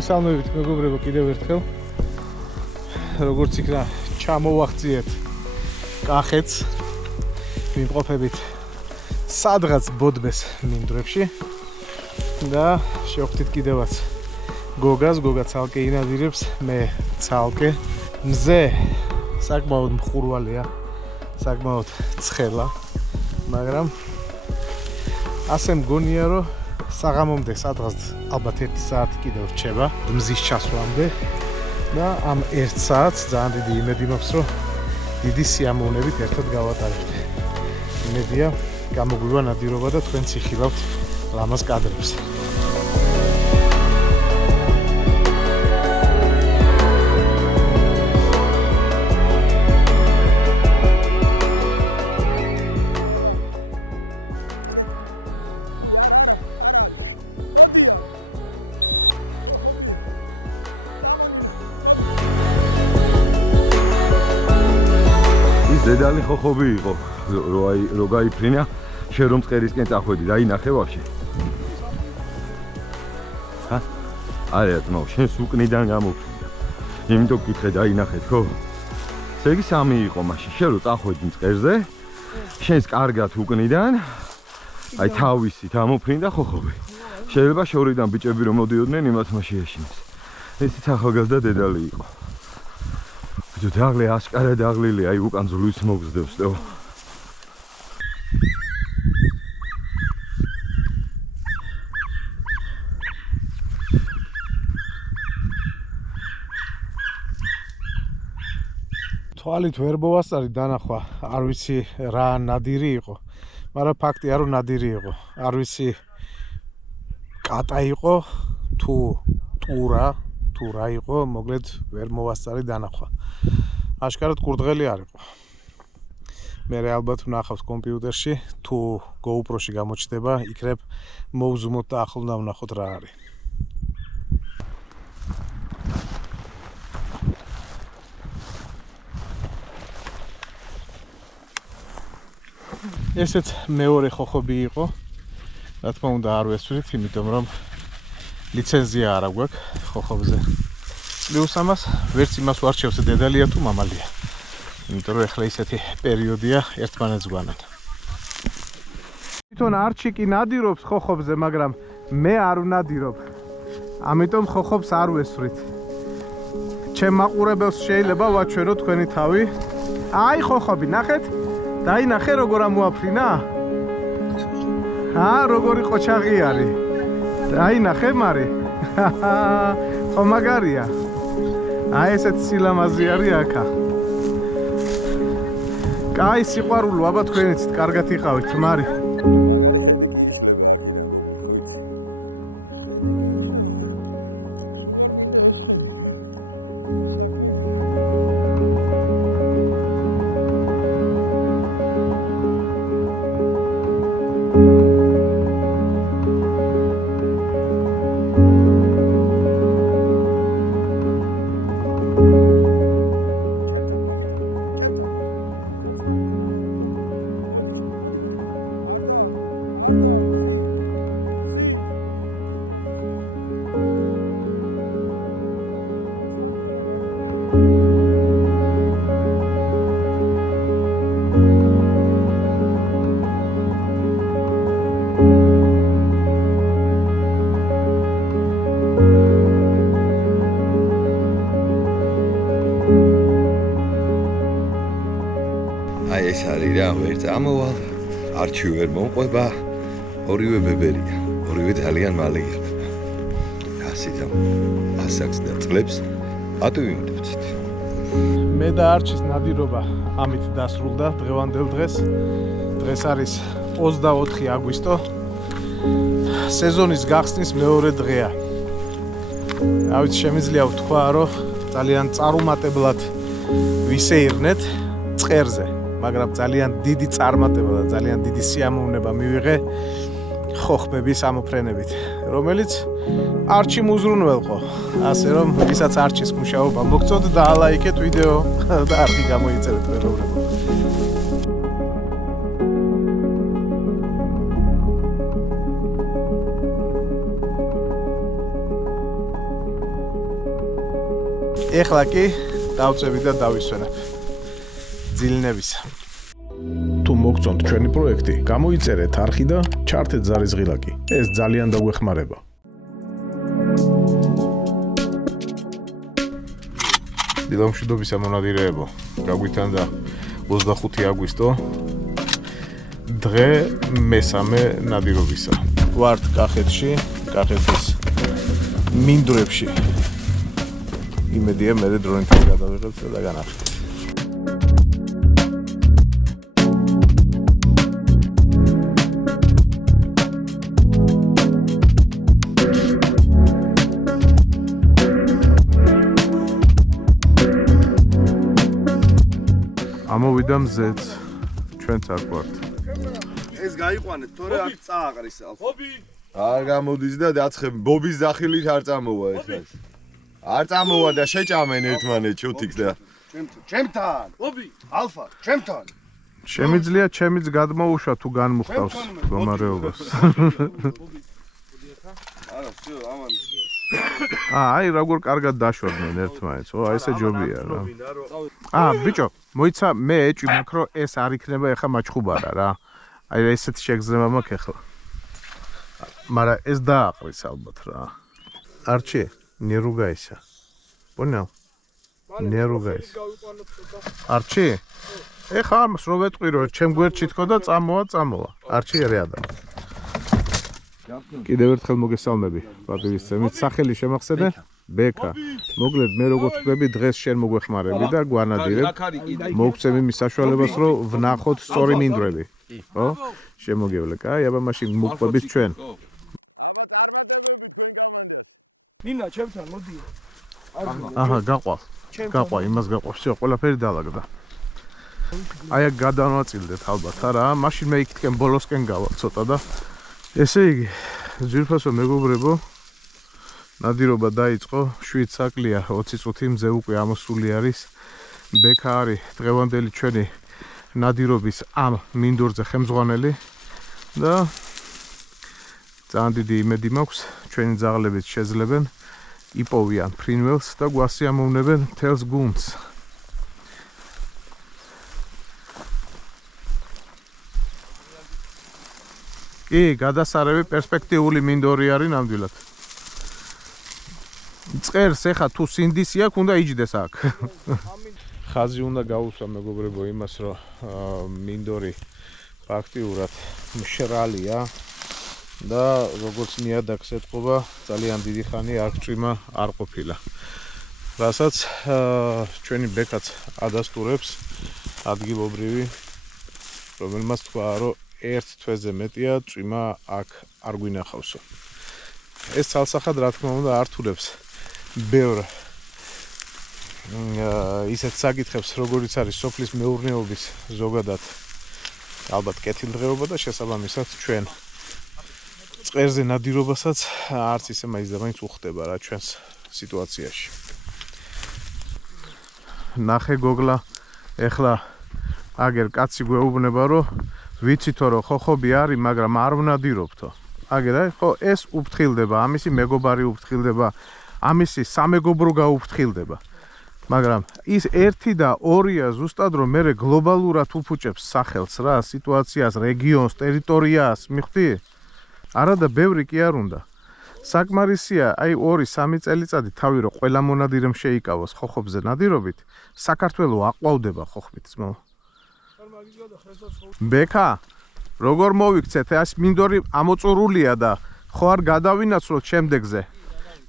მოგესალმებით მეგობრებო კიდევ ერთხელ. Როგორც იქნა ჩამოვახციეთ კახეთს. ვიმყოფებით სადღაც ბოდბეს მინდვრებში და შევხვდით კიდევაც გოგა ცალკე ინადირებს, მე ცალკე. მზე საკმაოდ მხურვალეა, საკმაოდ ცხელა, მაგრამ ასე მგონია რომ საღამომდე სადღაც ალბათ 1 საათი კიდევ რჩება მზის ჩასვლამდე და ამ 1 საათს ძალიან დიდი იმედი მაქვს რომ დიდი სიამოვნებით ერთად გავატარებთ. იმედია გამოგვივა ნადირობა და თქვენც იხილავთ ლამაზ კადრებს. დედალი ხოხობი იყო, რო გაიფრინა, შენ რომ წყერისკენ წახვედი, დაინახე ვაფშე. არა ძმაო, შენ სუკნიდან გამოფრინდა. იმიტომ გითხე დაინახეთ, ხო? ესე იგი 3 იყო მაშინ, შენ რო წახვედი მწყერზე, შენს კარგად უკნიდან, აი თავისით ამოფრინდა ხოხობი. შეიძლება შორიდან ბიჭები რომ მოდიოდნენ, იმათ შეეშინეს. ესეც ახალგაზრდა დედალი იყო. დაღლი აშკარა დაღლილი, აი უკან ზლუის მოგზდებს და თვალით ვერ მოვასწარი დანახვა, არ ვიცი რა ნადირი იყო, მაგრამ ფაქტია რომ ნადირი იყო. არ ვიცი კატა იყო თუ რა იყო, მოკლედ ვერ მოვასწარი დანახვა. აშკარად კურდღელი არ იყო. მე ალბათ ვნახავს კომპიუტერში, თუ GoPro-ში გამოჩნდება, იქნებ მოვზუმოთ და ახლა უნდა ვნახოთ რა არის. ესეც მეორე ხოხობი იყო. რა თქმა უნდა არ ვესვრით, იმიტომ რომ ლიცენზია არ აქვს ხოხობზე. პლუს ამას ვერც იმას ვარჩევს დედალია თუ მამალია. იმიტომ რომ ეხლა ისეთი პერიოდია ერთმანეთს გვანან. თვითონ არჩიკი ნადირობს ხოხობზე, მაგრამ მე არ ვნადირობ. ამიტომ ხოხობს არ ვესვრით. ჩემ მაყურებელს შეიძლება ვაჩვენო თქვენი თავი. აი ხოხობი, ნახეთ? დაინახე როგორ ამოაფრინა? როგორი ყოჩაღი არის. დაინახე მარი? ხო მაგარია. აი ესეთ სილამაზი არის აქა. კაი სიყვარულო, აბა თქვენიც კარგად იყავით, მარი. ეს არის რა, ვერ წამოვალ, არჩი ვერ მომყვება, ორივე ბებერია, ორივე ძალიან მალე ირდება. ასიდან ასაკს და წლებს ატვივებთ. მე და არჩის ნადირობა ამით დასრულდა დღევანდელ დღეს. დღეს არის 24 აგვისტო. სეზონის გახსნის მეორე დღეა. რა ვიცი, შემიძლია ვთქვა, რომ ძალიან წარუმატებლად ვისეირნეთ წყერზე. მაგრამ ძალიან დიდი წარმატება და ძალიან დიდი სიამოვნება მივიღე ხოხბების ამოფრენებით, რომელიც არჩი მუზრუნველყო. ასე რომ ვისაც არჩის მუშაობა მოგწონთ, დაალაიქეთ ვიდეო და არხი გამოიწერეთ მეგობრებო. ეხლა კი დავწევი და დავისვენებ ძილინებისა. თუ მოგწონთ ჩვენი პროექტი, გამოიწერეთ არხი და ჩართეთ ზარის ღილაკი. ეს ძალიან დაგვეხმარება. დილამშვიდობისა მონადირეებო, გაგვითანდა 25 აგვისტო, დღე მესამე ნადირობისა. ვართ კახეთში, კახეთის მინდვრებში. იმედია მე დრონით გადავიღებთ და განახეთ. ამოვიდა მზეც ჩვენც არ გვართ. ეს გაიყვანეთ, თორე აქ წააყრის ალფა. არ გამოდის და დაცხები ბობის ზახილით არ წამოვა ეხლა. არ წამოვა და შეჭამენ ერთმანეთს შუთიქს და ჩემთან. ობი, ალფა, ჩემთან. შემიძლია ჩემიც გადმოუშვა თუ განმუხტავს მდგომარეობას. არა, всё, ამან. აი როგორ კარგად დაშვარდნენ ერთმანეთს. აი ესე ჯობია რა. ბიჭო, მოიცა მე ეჭვი მაქვს რომ ეს არ იქნება ეხა მაჩხუბარა რა. აი ესეთი შეგრძნება მაქვს ეხლა. მაგრამ ეს დააყრის ალბათ რა. არჩი, не ругайся. Понял? Не ругайся. არჩი? ეხა ამას რო ვეტყვი რომ ჩემ გვერდში თქო და წამოვა. არჩი რეადა. კიდევ ერთხელ მოგესალმები, პატივისცემით. სახელი შემახსენე? ბექა. მოგლედ მე როგორც ვხვდები დღეს შენ მოგვეხმარები და გვანადირებ. მოგცემ იმის საშუალებას რომ ვნახოთ სწორი მინდვრები. ხო? შემოგევლე, კაი, აბა მაშინ მოგყვებით ჩვენ. ნინა, ჩემთან მოდი. აჰა, გაყვა, იმას გაყვა. всё, ყველაფერი დაალაგდა. აი აქ გადავაწილდეთ ალბათ, არა? მაშინ მე იქითკენ ბოლოსკენ გავალ ცოტა და ესე იგი, ძვირფასო მეგობრებო, ნადირობა დაიწყო, 7 საკლია, 20 წუთი მზე უკვე ამოსული არის. ბექა არის დღევანდელი ჩვენი ნადირობის ამ მინდვრზე ხელმძღვანელი და ძალიან დიდი იმედი მაქვს, ჩვენი ძაღლებიც შეძლებენ, იპოვიან ფრინველს და გვასიამოვნებენ მთელს გუნდს. კი, გადასარევი პერსპექტიული მინდორი არის ნამდვილად. წყერს ეხა თუ სინდისი აქვს, უნდა იჯდეს აქ. ხაზი უნდა გაუსვა მეგობრებო იმას, რომ მინდორი ფაქტიურად მშრალია და როგორც ნიადაგს ეტყობა, ძალიან დიდი ხანი არწვიმა არ ყოფილა. რასაც ჩვენი ბექაც ადასტურებს ადგილობრივი, რომელმაც თქვა, რომ ერთ თვეზე მეტია წვიმა აქ არ გვინახავსო. ეს ცალსახად რა თქმა უნდა ართულებს ბევრ ისეთ საკითხებს, როგორიც არის სოფლის მეურნეობის ზოგადად ალბათ კეთილდღეობა და შესაბამისად ჩვენ წყერზე ნადირობასაც არც ისე მაინც და მაინც უხდება რა ჩვენს სიტუაციაში. ნახე გოგლა, ეხლა აგერ კაცი გვეუბნება რომ ვიცითო რომ ხოხობი არის, მაგრამ არ ვნადირობთო. აგერ აი ხო ეს უფრთხილდება, ამისი მეგობარი უფრთხილდება, ამისი სამეგობრო გაუფრთხილდება. მაგრამ ის 1 და 2-ია ზუსტად რომ მე გლობალურად უფუჭებს სახელს რა, სიტუაციას, რეგიონს, ტერიტორიას, მიხვდი? არა და ბევრი კი არ უნდა. საკმარისია აი 2-3 წელიწადი თავი რომ ყველა მონადირემ შეიკავოს ხოხობზე ნადირობით, საქართველო აყვავდება ხოხბით ძმაო. ბექა, როგორ მოვიქცეთ, ეს მინდორი ამოწურულია და ხო არ გადავინაცვლოთ შემდეგზე.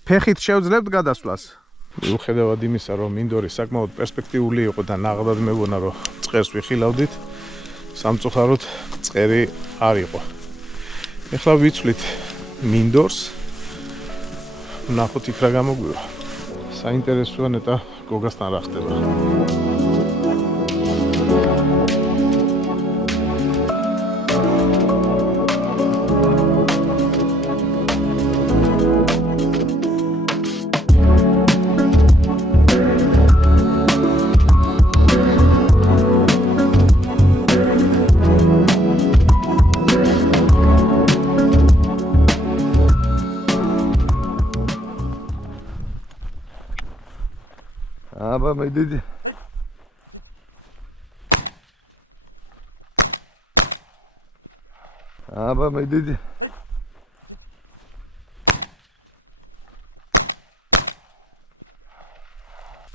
ფეხით შევძლებთ გადასვლას. მიუხედავად იმისა, რომ მინდორი საკმაოდ პერსპექტიული იყო და ნაღდად მეგონა, რომ წყერს ვიხილავდით, სამწუხაროდ წყერი არ იყო. ეხლა ვიცვლით მინდორს. ნახოთ იქ რა გამოგვივა. საინტერესოა ნეტა გოგასთან რა ხდება. აბა მედიდი. აბა მედიდი.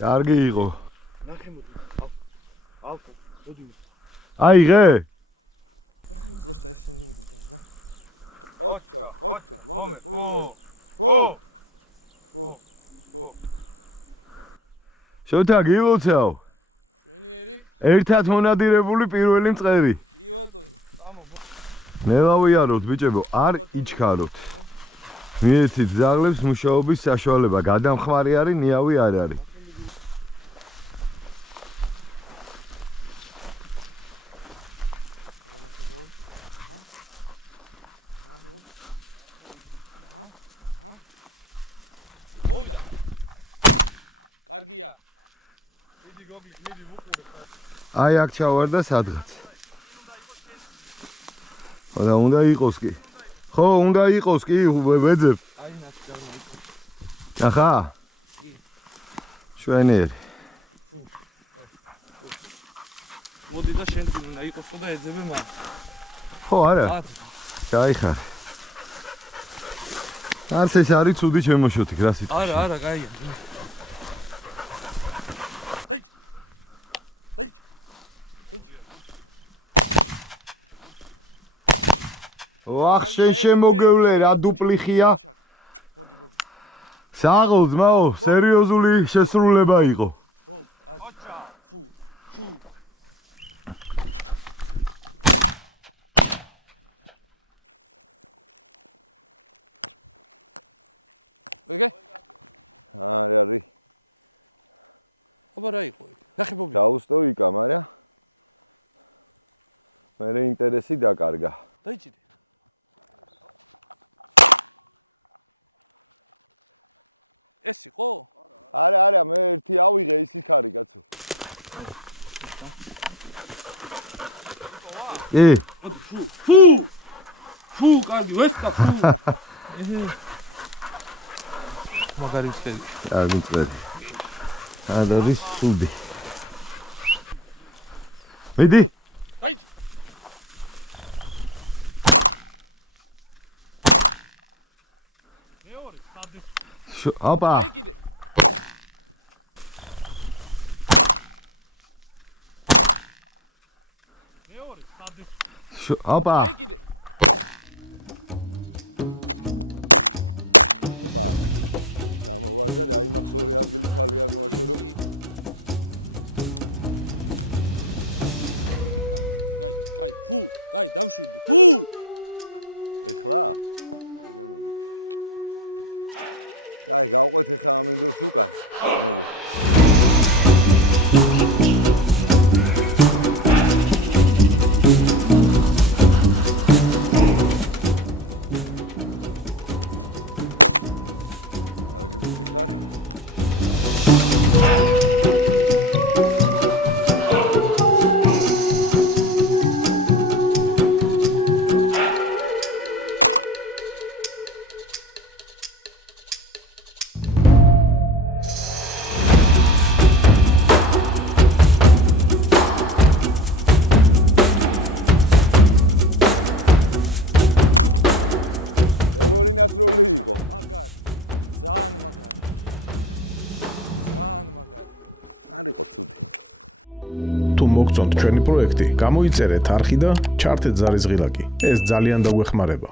კარგი იყო. ნახე მოდი. ალკო, მოდი. აიღე? ოჩა, მომე. შოთა გილოცავ. ერთად მონადირებული პირველი მწყერი. ნელავიაროთ ბიჭებო, არ იჩქაროთ. მიეცით ზაღლებს მუშაობის საშუალება, გადამხმარი არის, ნიავი არ არის. აი აქ ჩავარდა სადღაც. და უნდა იყოს კი. ხო, უნდა იყოს კი, ვეძებ. აი ნახე დავიქო. ახა? კი. შვენიერი. მოდი და შენ წინ უნდა იყოსო და ეძებე მაგ. ხო, არა. გაიხარ. არც ეს არის ცუდი ჩემოშოთი, რა სიტყვა. არა, კაია. ვახ შენ შემოგევლე რა დუპლიხია. საღოლ ძმაო, სერიოზული შესრულება იყო. ე ფუ კარგი ვესკა ფუ მაგარი მწყერი არ მწყერი არ არის სუდი მიდი აი მეორე სადი ოპა მეორე სადი ოპა მოგწონთ ჩვენი პროექტი, გამოიწერეთ არხი და ჩართეთ ზარის ღილაკი. ეს ძალიან დაგვეხმარება.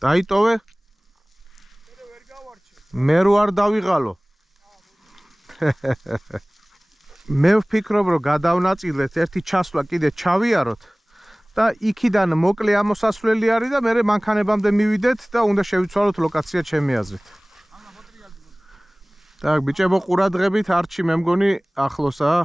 დაიტოვე? მე რო არ დავიღალო. მე ვფიქრობ, რომ გადავნაწილეთ, ერთი ჩასვლა კიდე ჩავიაროთ და იქიდან მოკლე ამოსასვლელი არის და მე მანქანებამდე მივიდეთ და უნდა შევიცვალოთ ლოკაცია ჩემი აზრით. Так, ბიჭებო, ყურადღებით, არჩი მე მგონი ახლოსაა.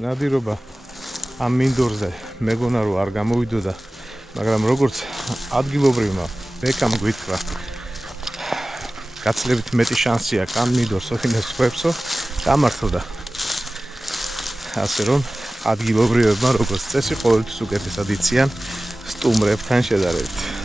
ნადირობა ამ მინდორზე მეგონა რომ არ გამოვიდოდა, მაგრამ როგორც ადგილობრივმა ბეკამ გვითხრა, გაცილებით მეტი შანსი აქვს ამ მინდორს ოქინებს ხვებსო, გამართლდა. ასე რომ ადგილობრივებმა როგორც წესი ყოველთვის უკეთესად იციან სტუმრებთან შედარებით.